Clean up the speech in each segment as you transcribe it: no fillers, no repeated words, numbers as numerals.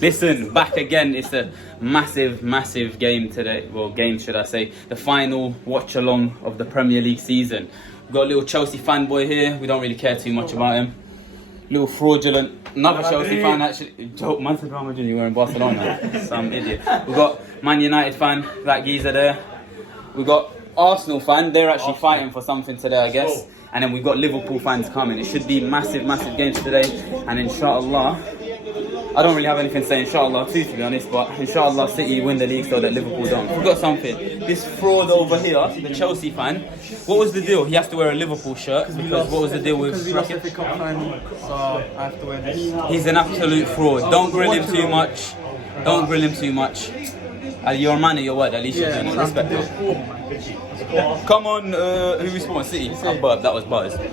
Listen, back again. It's a massive game today. Well, game should I say. The final watch along of the Premier League season. We've got a little Chelsea fanboy here. We don't really care too much about him. Little fraudulent, another Chelsea fan actually. Joke, man said Real Madrid, you were in Barcelona. Some idiot. We've got Man United fan, that geezer there. We've got Arsenal fan, they're actually fighting for something today, I guess. And then we've got Liverpool fans coming. It should be massive games today. And inshallah, I don't really have anything to say inshallah too, to be honest, but inshallah City win the league so that Liverpool don't. We've got something. This fraud over here, the Chelsea fan, what was the deal? He has to wear a Liverpool shirt because what was the deal with... Because we lost the cup final, so I have to wear this. He's an absolute fraud. Don't grill him too much. Don't grill him too much. You're a man of your word, at least you're doing it. Respect him. Come on, who we spawned? City. I burped, that was buzz. Blue,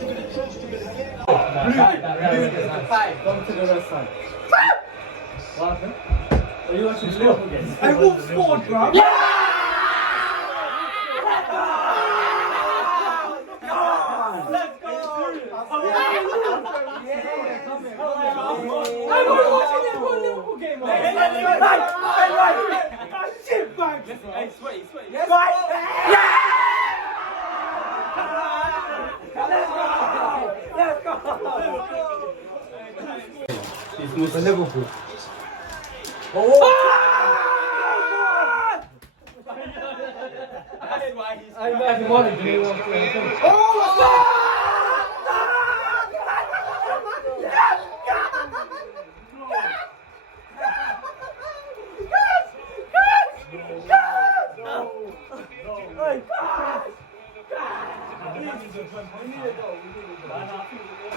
come to the left side. What happened? Are you watching the Liverpool game? I won't score, bro. Yeah! Let's go! I was watching the Liverpool game, man. Shit, man. Hey, sweaty. Yes, right. Let's go! It's Mr. Liverpool. Oh! I imagine what he did.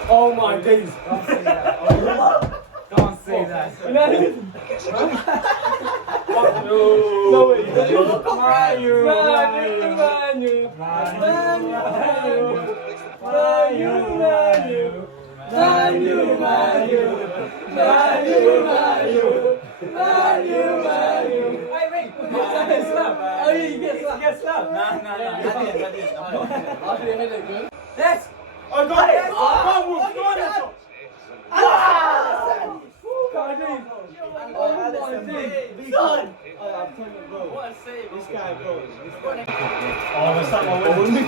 Oh my days! Don't say that. No way. Yes! I got it! What a save! This guy, bro. Oh, that's not my winning.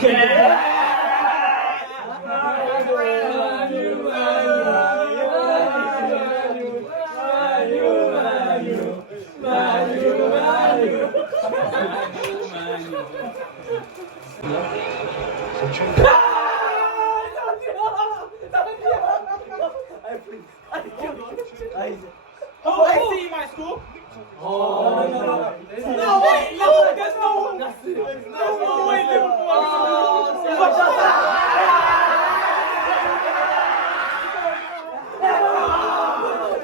Oh, I see my school. Oh, no. No, wait, no, there's no one. There's no way Liverpool.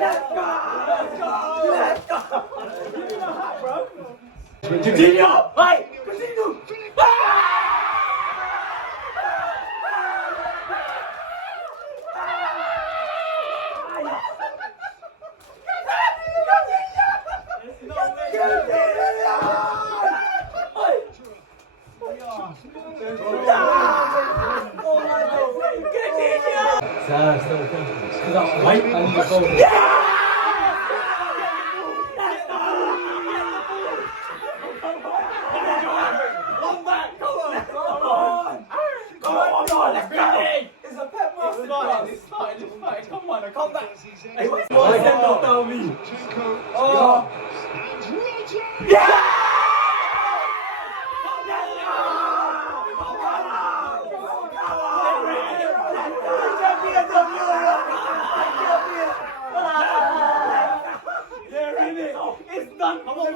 Let's go. Continue. Hey, continue. Come back. Hey, what's tell me? Oh. Yeah! It's done. Come on.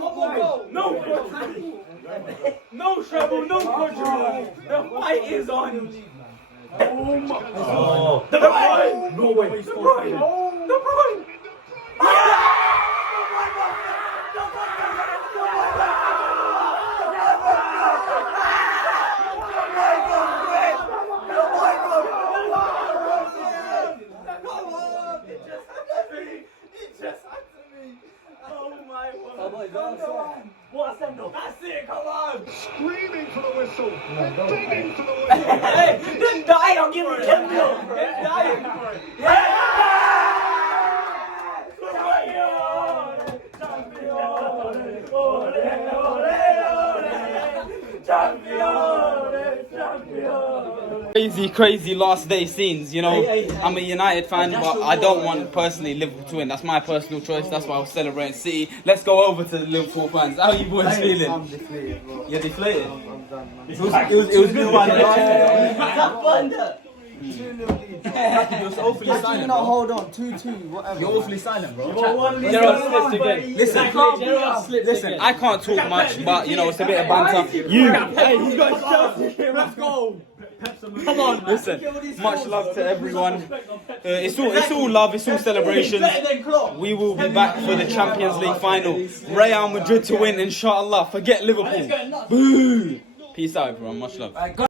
No trouble, no control. The fight is on. Oh my God. The Bruyne! No way. The Bruyne! The Bruyne! What a send-off. That's it, come on! Screaming for the whistle. Begging for the whistle. Hey, just die, I'll give you 10 mil. Just die. Yeah! Crazy last day scenes, you know. I'm a United fan, but I don't want personally Liverpool to win. That's my personal choice. That's why I was celebrating City. Let's go over to the Liverpool fans. How are you boys feeling? I'm deflated, bro. You're deflated. I'm done, man. It was good by the last. You're so awfully silent, No, bro. hold on. 2-2, whatever. You're awfully silent, bro. Gerrard slipped again. Listen, I can't talk much, but you know it's a bit of banter. Hey, he's got Chelsea. Let's go. Come on, listen. Much love to everyone. It's all love. It's all celebrations. We will be back for the Champions League final. Real Madrid to win, inshallah. Forget Liverpool. Boo. Peace out, everyone. Much love.